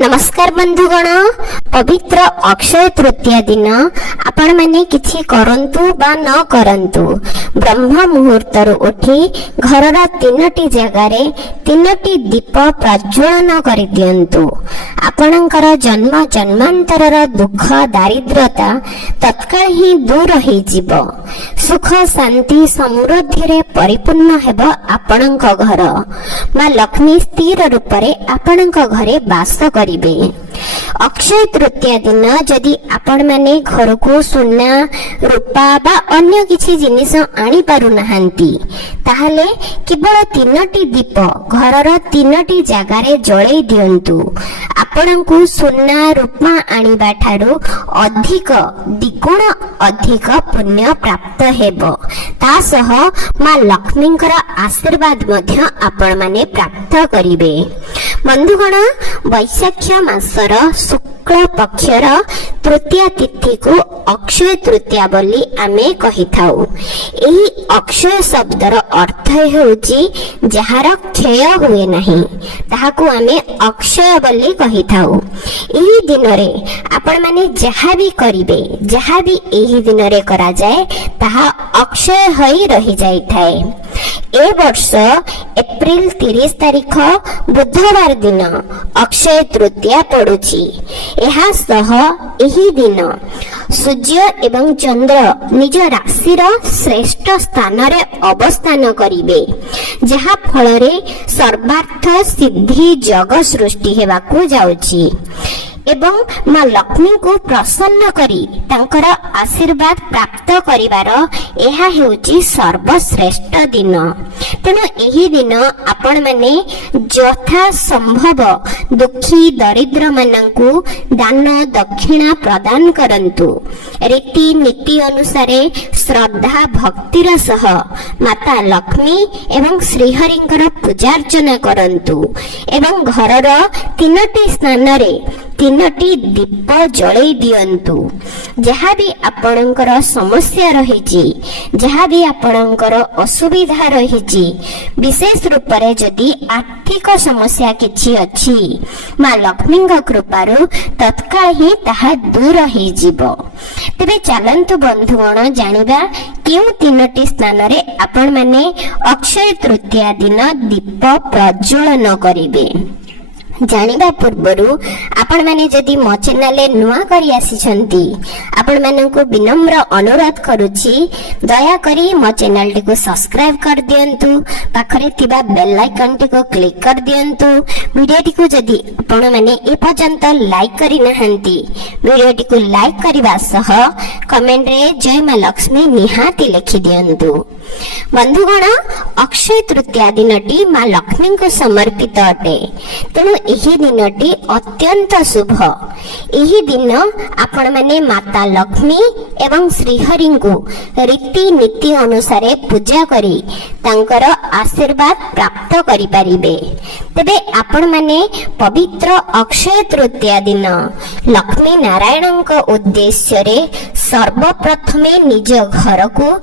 नमस्कार बंधुगण, पवित्र अक्षय तृतीया दिन आपण माने किछि करंतु बा न करंतु ब्रह्म मुहूर्तर उठी घरर तीनोटी जगारे तीनोटी दीप प्रज्वलन करि दियंतु। आपणकर जन्म जन्मांतरर दुख दारिद्रता तत्काल ही दूर होई जिवो। सुख शांति समृद्धि रे परिपूर्ण हेबो आपणक घर। मां लक्ष्मी स्थिर रूप रे आपणक घरे वास करिबे। अक्षय तृतीया दिन जदि आपण माने घर को सोना रूपा बा अन्य किछि जिनिस आनी पारु नाहंती ताहले केवल तीनोटी दीप घरर तीनोटी जगारे जळै दियंतु। आपणकु सोना रूपा आनिबा ठारू अधिक द्विगुण अधिक पुण्य प्राप्त हेबो। ता सह मां लक्ष्मींकर आशीर्वाद मध्य आपण माने प्राप्त करिवे। बंधुगण, वैशाख मासर शुक्ल पक्षर तृतीया तिथि को अक्षय तृतीया बोली आमे कहि थाउ। एही अक्षय शब्दर अर्थ हेउची जहार क्षय हुए नहीं, ताहाकु आमे अक्षय बोली कहि थाउ। एही दिन रे आपण माने जहा भी करिवे, जहा भी एही दिन रे करा जाए ताहा अक्षय होई रहि जाई थाए। ए वर्ष एप्रिल 30 तारिख बुधवार दिन अक्षय तृतीया पड़ुछि। एहा सह एही दिन सूर्य एवं चंद्र निज राशिर श्रेष्ठ स्थान रे अवस्थान करिवे, जहा फल रे सर्वार्थ सिद्धि जग सृष्टि हेबाकु जाउछि एवं मां लक्ष्मी को प्रसन्न करी तांकर आशीर्वाद प्राप्त करिवार एहा हेउची सर्वश्रेष्ठ दिन। तेणु एही दिन आपण माने यथा संभव दुखी दरिद्र मानंकु दान दक्षिणा प्रदान करंतु। रीति नीति अनुसारे श्रद्धा भक्तिर सह माता लक्ष्मी एवं श्रीहरिंकर पूजार्चना करंतु एवं घरर तीनोटी स्थान रे तीनोटी दीप जळै दियंतु। जहा भी आपणकर समस्या रहिछि, जहा भी आपणकर असुविधा रहिछि, विशेष रूप रे जदि आर्थिक समस्या किछि अछि, मां लक्ष्मींक कृपारु तत्काल ही ताहा दूर होई जिवो। तेबे चलंतु बंधुगण जानिबा केउ तीनोटी स्थान रे आपण माने अक्षय तृतीया दिन दीप प्रज्वलन करिवे। जानिबा पूर्वरु आपण माने जदि मो चैनल नुआ करी आसीछंती आपण माननकु विनम्र अनुरोध करूछि, दया करी मो चैनल टी को सब्सक्राइब कर दियंतु, पाखरे थिबा बेल आइकन टी को क्लिक कर दियंतु। वीडियो टी को जदि आपण माने ए पर्यंत लाइक करी नाहंती, वीडियो टी को लाइक करबा सह कमेंट रे जय मां लक्ष्मी निहाती लिखि दियंतु। बंधुगण, अक्षय तृतीया दिनटी मां लक्ष्मी को समर्पित अटे। तेणु एही दिनटी अत्यंत शुभ। एही दिन आपण माने माता लक्ष्मी एवं श्रीहरि को रीति नीति अनुसारे पूजा करी तांकर आशीर्वाद प्राप्त करि परिबे। तबे आपण माने पवित्र अक्षय तृतीया दिन लक्ष्मी नारायणक उद्देश्य रे सर्वप्रथमे निज घर को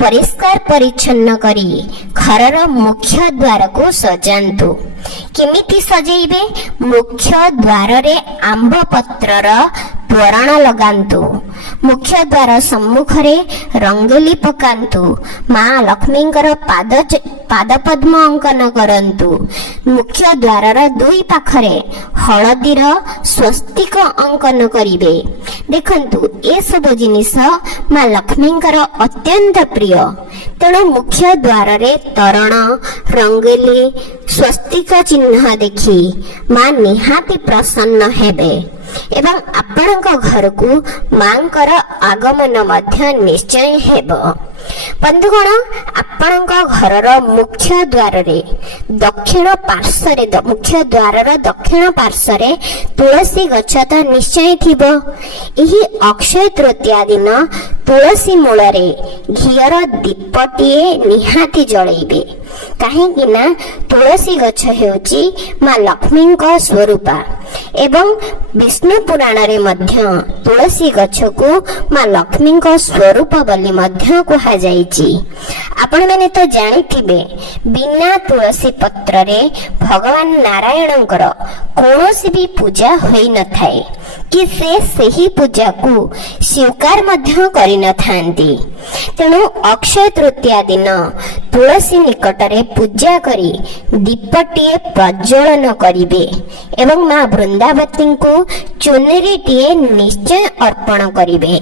परिष्कार परिच्छन्न करी घरर मुख्य द्वार को सजांतु। केमिति सजेइबे? मुख्य द्वार रे आंब पत्रर तोरण लगांतु। मुख्य द्वार सम्मुख रे रंगोली पकांतु। मां लक्ष्मींकर पाद पद्म अंकन करंतु। मुख्य द्वारर दुई पाखरे हळदीर स्वस्तिक अंकन करिवे। देखंतु ए सब जिनिस मां लक्ष्मींकर अत्यंत प्रिय। तेणु मुख्य द्वार रे तोरण रंगोली स्वस्तिक चिन्ह देखि मां निहाती प्रसन्न हेबे एवं आपणक घर को मांकर आगमन मध्य निश्चय हेबो। बंधुगण, आपणक घरर मुख्य द्वार रे दक्षिण पार्श्वरे मुख्य द्वारर दक्षिण पार्श्वरे तुलसी गछ तो निश्चय थिबो। एही अक्षय तृतीया दिन तुलसी मूल रे घियर दीपटिए निहाती जळैबे। काहेकि ना तुलसी गछ हेउची मां लक्ष्मी को स्वरूपा एवं विष्णु पुराण रे मध्य तुलसी गछ को मां लक्ष्मी को स्वरूप बोली मध्य कुहा କୁହାଯାଇଛି। ଆପଣମାନେ ତ ଜାଣିଥିବେ ବିନା ତୁଳସୀ ପତ୍ରରେ ଭଗବାନ ନାରାୟଣଙ୍କର କୌଣସି ବି ପୂଜା ହୋଇନଥାଏ କି ସେ ସେହି ପୂଜାକୁ ସ୍ୱୀକାର ମଧ୍ୟ କରିନଥାନ୍ତି। ତେଣୁ ଅକ୍ଷୟ ତୃତୀୟା ଦିନ ତୁଳସୀ ନିକଟରେ ପୂଜା କରି ଦୀପଟିଏ ପ୍ରଜ୍ୱଳନ କରିବେ ଏବଂ ମା ବୃନ୍ଦାବତୀଙ୍କୁ ଚୁନରିଟିଏ ନିଶ୍ଚୟ ଅର୍ପଣ କରିବେ।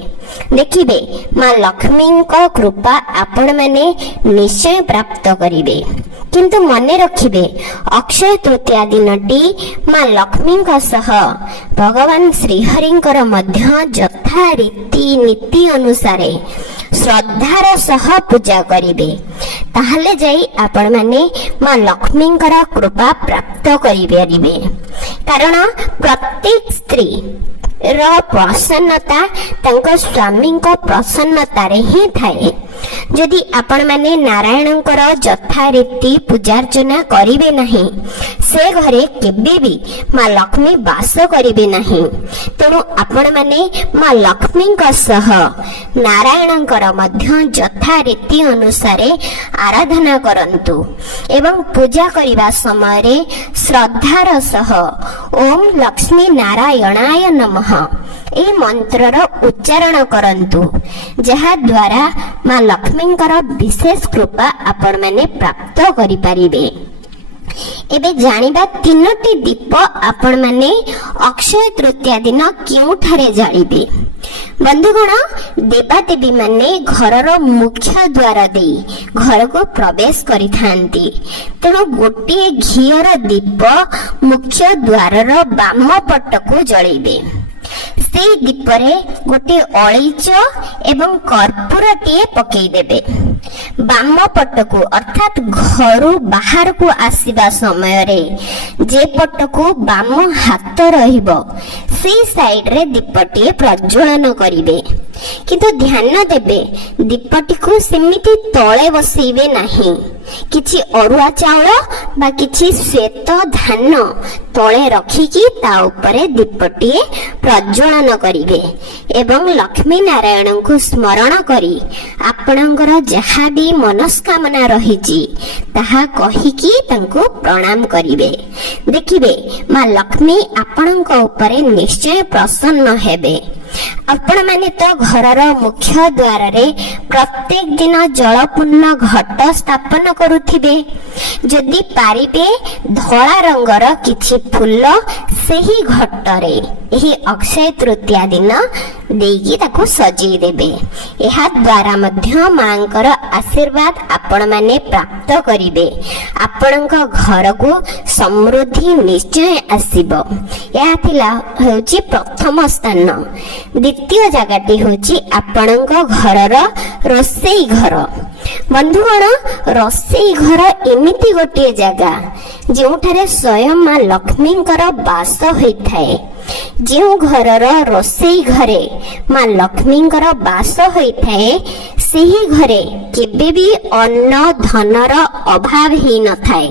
ଦେଖିବେ ମା ଲକ୍ଷ୍ମୀଙ୍କ କୃପା ଆପଣମାନେ ନିଶ୍ଚୟ ପ୍ରାପ୍ତ କରିବେ। କିନ୍ତୁ ମନେ ରଖିବେ ଅକ୍ଷୟ ତୃତୀୟା ଦିନଟି ମା ଲକ୍ଷ୍ମୀଙ୍କ ସହ ଭଗବାନ ଶ୍ରୀହରିଙ୍କର ମଧ୍ୟ ଯଥା ରୀତି ନୀତି ଅନୁସାରେ ଶ୍ରଦ୍ଧାର ସହ ପୂଜା କରିବେ। ତାହେଲେ ଯାଇ ଆପଣମାନେ ମା ଲକ୍ଷ୍ମୀଙ୍କର କୃପା ପ୍ରାପ୍ତ କରିପାରିବେ। କାରଣ ପ୍ରତ୍ୟେକ ସ୍ତ୍ରୀ ର ପ୍ରସନ୍ନତା ତାଙ୍କ ସ୍ୱାମୀଙ୍କ ପ୍ରସନ୍ନତାରେ ହିଁ ଥାଏ। ଯଦି ଆପଣମାନେ ନାରାୟଣଙ୍କର ଯଥା ରୀତି ପୂଜାର୍ଚ୍ଚନା କରିବେ ନାହିଁ, ସେ ଘରେ କେବେ ବି ମା ଲକ୍ଷ୍ମୀ ବାସ କରିବେ ନାହିଁ। ତେଣୁ ଆପଣମାନେ ମା ଲକ୍ଷ୍ମୀଙ୍କ ସହ ନାରାୟଣଙ୍କର ମଧ୍ୟ ଯଥା ରୀତି ଅନୁସାରେ ଆରାଧନା କରନ୍ତୁ ଏବଂ ପୂଜା କରିବା ସମୟରେ ଶ୍ରଦ୍ଧାର ସହ ଓମ୍ ଲକ୍ଷ୍ମୀ ନାରାୟଣାୟ ନମଃ ଏହି ମନ୍ତ୍ରର ଉଚ୍ଚାରଣ କରନ୍ତୁ, ଯାହା ଦ୍ୱାରା ମା ଲକ୍ଷ୍ମୀଙ୍କର ବିଶେଷ କୃପା ଆପଣମାନେ ପ୍ରାପ୍ତ କରିପାରିବେ। ଏବେ ଜାଣିବା ତିନୋଟି ଦୀପ ଆପଣମାନେ ଅକ୍ଷୟ ତୃତୀୟା ଦିନ କେଉଁଠାରେ ଜାଳିବେ। ବନ୍ଧୁଗଣ, ଦେବାଦେବୀ ମାନେ ଘରର ମୁଖ୍ୟ ଦ୍ୱାର ଦେଇ ଘରକୁ ପ୍ରବେଶ କରିଥାନ୍ତି। ତେଣୁ ଗୋଟିଏ ଘିଅର ଦୀପ ମୁଖ୍ୟ ଦ୍ୱାରର ବାମ ପଟକୁ ଜଳେଇବେ। ସେଇ ଦୀପରେ ଗୋଟିଏ ଅଳେଇଚ ଏବଂ କର୍ପୂରଟିଏ ପକେଇଦେବେ। ବାମ ପଟକୁ ଅର୍ଥାତ୍ ଘରୁ ବାହାରକୁ ଆସିବା ସମୟରେ ଯେ ପଟକୁ ବାମ ହାତ ରହିବ ସେଇ ସାଇଡରେ ଦୀପଟିଏ ପ୍ରଜ୍ୱଳନ କରିବେ। କିନ୍ତୁ ଧ୍ୟାନ ଦେବେ ଦୀପଟିକୁ ସେମିତି ତଳେ ବସେଇବେ ନାହିଁ। କିଛି ଅରୁଆ ଚାଉଳ ବା କିଛି ଶ୍ଵେତ ଧାନ ତଳେ ରଖିକି ତା ଉପରେ ଦୀପଟିଏ ପ୍ରଜ୍ୱଳନ କରିବେ ଏବଂ ଲକ୍ଷ୍ମୀ ନାରାୟଣଙ୍କୁ ସ୍ମରଣ କରି ଆପଣଙ୍କର ଯାହା ବି ମନସ୍କାମନା ରହିଛି ତାହା କହିକି ତାଙ୍କୁ ପ୍ରଣାମ କରିବେ। ଦେଖିବେ ମା ଲକ୍ଷ୍ମୀ ଆପଣଙ୍କ ଉପରେ ନିଶ୍ଚୟ ପ୍ରସନ୍ନ ହେବେ। ଆପଣମାନେ ତ ଘରର ମୁଖ୍ୟ ଦ୍ୱାରରେ ପ୍ରତ୍ୟେକ ଦିନ ଜଳପୂର୍ଣ୍ଣ ଘଟ ସ୍ଥାପନ କରୁଥିବେ। ଯଦି ପାରିବେ ଧଳା ରଙ୍ଗର କିଛି ଫୁଲ ସେହି ଘଟରେ ଏହି ଅକ୍ଷୟ ତୃତୀୟା ଦିନ ଦେଇକି ତାକୁ ସଜେଇ ଦେବେ। ଏହା ଦ୍ୱାରା ମଧ୍ୟ ମାଙ୍କର ଆଶୀର୍ବାଦ ଆପଣମାନେ ପ୍ରାପ୍ତ କରିବେ। ଆପଣଙ୍କ ଘରକୁ ସମୃଦ୍ଧି ନିଶ୍ଚୟ ଆସିବ। ଏହା ହେଉଛି ପ୍ରଥମ ସ୍ଥାନ। ଦ୍ୱିତୀୟ ଜାଗାଟି ହେଉଛି ଆପଣଙ୍କ ଘରର ରୋଷେଇ ଘର। ବନ୍ଧୁଗଣ, ରୋଷେଇ ଘର ଏମିତି ଗୋଟିଏ ଜାଗା ଯେଉଁଠାରେ ସ୍ୱୟଂ ମା ଲକ୍ଷ୍ମୀଙ୍କର ବାସ ହୋଇଥାଏ। ଯେଉଁ ଘରର ରୋଷେଇ ଘରେ ମା ଲକ୍ଷ୍ମୀଙ୍କର ବାସ ହୋଇଥାଏ ସେହି ଘରେ କେବେ ବି ଅନ୍ନ ଧନର ଅଭାବ ହେଇନଥାଏ।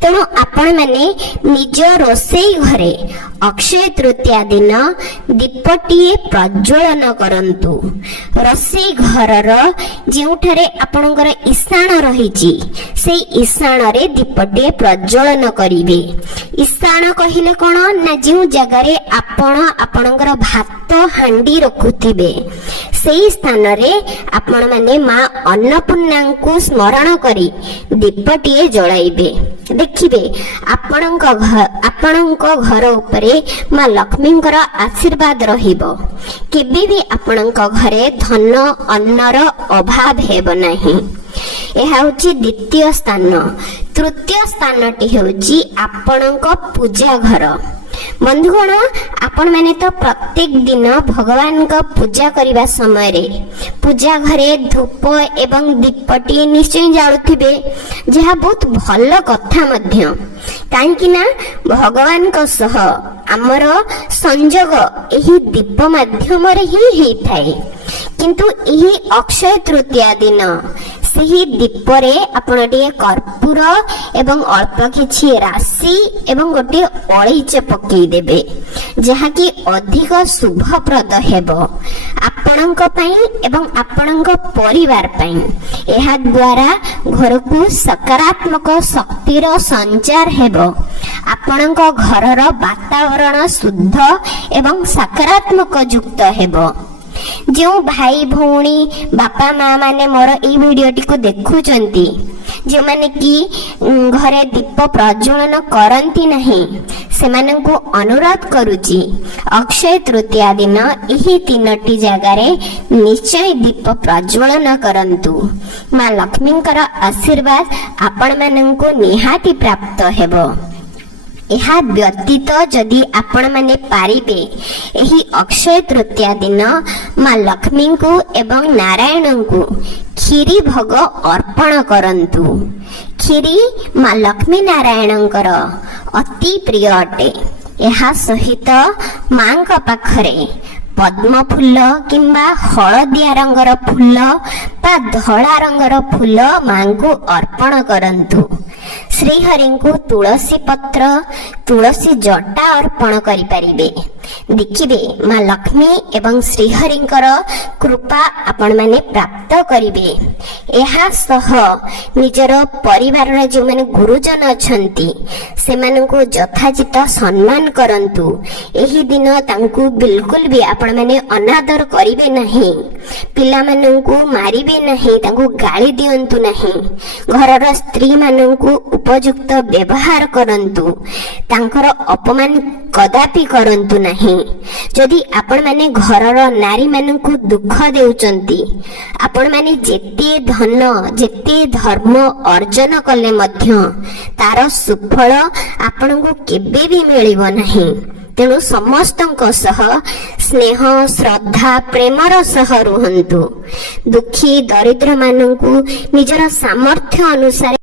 ତେଣୁ ଆପଣମାନେ ନିଜ ରୋଷେଇ ଘରେ ଅକ୍ଷୟ ତୃତୀୟା ଦିନ ଦୀପଟିଏ ପ୍ରଜ୍ୱଳନ କରନ୍ତୁ। ରୋଷେଇ ଘରର ଯେଉଁଠାରେ ଆପଣଙ୍କର ଇଶାଣ ରହିଛି ସେଇ ଇଶାଣରେ ଦୀପଟିଏ ପ୍ରଜ୍ୱଳନ କରିବେ। ଇଶାଣ କହିଲେ କ'ଣ ନା ଯେଉଁ ଜାଗାରେ ଆପଣ ଆପଣଙ୍କର ଭାତ ହାଣ୍ଡି ରଖୁଥିବେ ସେଇ ସ୍ଥାନରେ ଆପଣମାନେ ମା ଅନ୍ନପୂର୍ଣ୍ଣାଙ୍କୁ ସ୍ମରଣ କରି ଦୀପଟିଏ ଜଳାଇବେ। ଦେଖିବେ ଆପଣଙ୍କ ଘର ଉପରେ ମା ଲକ୍ଷ୍ମୀଙ୍କର ଆଶୀର୍ବାଦ ରହିବ। କେବେ ବି ଆପଣଙ୍କ ଘରେ ଧନ ଅନ୍ନର ଅଭାବ ହେବ ନାହିଁ। ଏହା ହେଉଛି ଦ୍ୱିତୀୟ ସ୍ଥାନ। ତୃତୀୟ ସ୍ଥାନଟି ହେଉଛି ଆପଣଙ୍କ ପୂଜା ଘର। ବନ୍ଧୁଗଣ, ଆପଣମାନେ ତ ପ୍ରତ୍ୟେକ ଦିନ ଭଗବାନଙ୍କ ପୂଜା କରିବା ସମୟରେ ପୂଜା ଘରେ ଧୂପ ଏବଂ ଦୀପଟିଏ ନିଶ୍ଚୟ ଜାଳୁଥିବେ, ଯାହା ବହୁତ ଭଲ କଥା ମଧ୍ୟ। କାହିଁକି ନା ଭଗବାନଙ୍କ ସହ ଆମର ସଂଯୋଗ ଏହି ଦୀପ ମାଧ୍ୟମରେ ହିଁ ହେଇଥାଏ। କିନ୍ତୁ ଏହି ଅକ୍ଷୟ ତୃତୀୟା ଦିନ ସେହି ଦୀପରେ ଆପଣ ଟିକେ କର୍ପୂର ଏବଂ ଅଳ୍ପ କିଛି ରାଶି ଏବଂ ଗୋଟିଏ ଅଳେଇଚ ପକେଇଦେବେ, ଯାହାକି ଅଧିକ ଶୁଭପ୍ରଦ ହେବ ଆପଣଙ୍କ ପାଇଁ ଏବଂ ଆପଣଙ୍କ ପରିବାର ପାଇଁ। ଏହା ଦ୍ୱାରା ଘରକୁ ସକାରାତ୍ମକ ଶକ୍ତିର ସଞ୍ଚାର ହେବ। ଆପଣଙ୍କ ଘରର ବାତାବରଣ ଶୁଦ୍ଧ ଏବଂ ସକାରାତ୍ମକ ଯୁକ୍ତ ହେବ। ଯେଉଁ ଭାଇ ଭଉଣୀ ବାପା ମା ମାନେ ମୋର ଏଇ ଭିଡିଓଟିକୁ ଦେଖୁଛନ୍ତି, ଯେଉଁମାନେ କି ଘରେ ଦୀପ ପ୍ରଜ୍ୱଳନ କରନ୍ତି ନାହିଁ, ସେମାନଙ୍କୁ ଅନୁରୋଧ କରୁଛି ଅକ୍ଷୟ ତୃତୀୟା ଦିନ ଏହି 3ଟି ଜାଗାରେ ନିଶ୍ଚୟ ଦୀପ ପ୍ରଜ୍ୱଳନ କରନ୍ତୁ। ମା ଲକ୍ଷ୍ମୀଙ୍କର ଆଶୀର୍ବାଦ ଆପଣମାନଙ୍କୁ ନିହାତି ପ୍ରାପ୍ତ ହେବ। ଏହା ବ୍ୟତୀତ ଯଦି ଆପଣମାନେ ପାରିବେ ଏହି ଅକ୍ଷୟ ତୃତୀୟା ଦିନ ମା ଲକ୍ଷ୍ମୀଙ୍କୁ ଏବଂ ନାରାୟଣଙ୍କୁ କ୍ଷୀରି ଭୋଗ ଅର୍ପଣ କରନ୍ତୁ। କ୍ଷୀରି ମା ଲକ୍ଷ୍ମୀ ନାରାୟଣଙ୍କର ଅତି ପ୍ରିୟ ଅଟେ। ଏହା ସହିତ ମାଙ୍କ ପାଖରେ ପଦ୍ମ ଫୁଲ କିମ୍ବା ହଳଦିଆ ରଙ୍ଗର ଫୁଲ ବା ଧଳା ରଙ୍ଗର ଫୁଲ ମାଙ୍କୁ ଅର୍ପଣ କରନ୍ତୁ। ଶ୍ରୀହରିଙ୍କୁ ତୁଳସୀ ପତ୍ର, ତୁଳସୀ ଜଟା ଅର୍ପଣ କରିପାରିବେ। ଦେଖିବେ ମା ଲକ୍ଷ୍ମୀ ଏବଂ ଶ୍ରୀହରିଙ୍କର କୃପା ଆପଣମାନେ ପ୍ରାପ୍ତ କରିବେ। ଏହା ସହ ନିଜର ପରିବାରର ଯେଉଁମାନେ ଗୁରୁଜନ ଅଛନ୍ତି ସେମାନଙ୍କୁ ଯଥାଚିତ ସମ୍ମାନ କରନ୍ତୁ। ଏହି ଦିନ ତାଙ୍କୁ ବିଲକୁଲ ବି ଆପଣମାନେ ଅନାଦର କରିବେ ନାହିଁ। ପିଲାମାନଙ୍କୁ ମାରିବେ ନାହିଁ, ତାଙ୍କୁ ଗାଳି ଦିଅନ୍ତୁ ନାହିଁ। ଘରର ସ୍ତ୍ରୀ ମାନଙ୍କୁ ଉପଯୁକ୍ତ ବ୍ୟବହାର କରନ୍ତୁ, ତାଙ୍କର ଅପମାନ କଦାପି କରନ୍ତୁ ନାହିଁ। ଯଦି ଆପଣମାନେ ଘରର ନାରୀମାନଙ୍କୁ ଦୁଃଖ ଦେଉଛନ୍ତି, ଆପଣମାନେ ଯେତେ ଧନ ଯେତେ ଧର୍ମ ଅର୍ଜନ କଲେ ମଧ୍ୟ ତାର ସୁଫଳ ଆପଣଙ୍କୁ କେବେ ବି ମିଳିବ ନାହିଁ। ତେଣୁ ସମସ୍ତଙ୍କ ସହ ସ୍ନେହ ଶ୍ରଦ୍ଧା ପ୍ରେମର ସହ ରୁହନ୍ତୁ। ଦୁଃଖୀ ଦରିଦ୍ର ମାନଙ୍କୁ ନିଜର ସାମର୍ଥ୍ୟ ଅନୁସାରେ